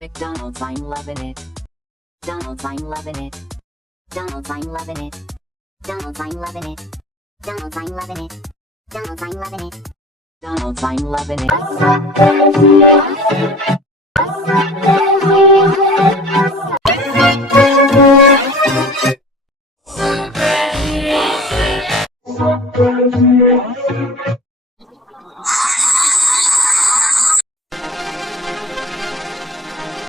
McDonald's, I'm loving it. Donald's, I'm loving it. Donald's, I'm loving it. Donald's, I'm loving it. Donald's, I'm loving it. Donald's, I'm loving it. Donald's, I'm loving it.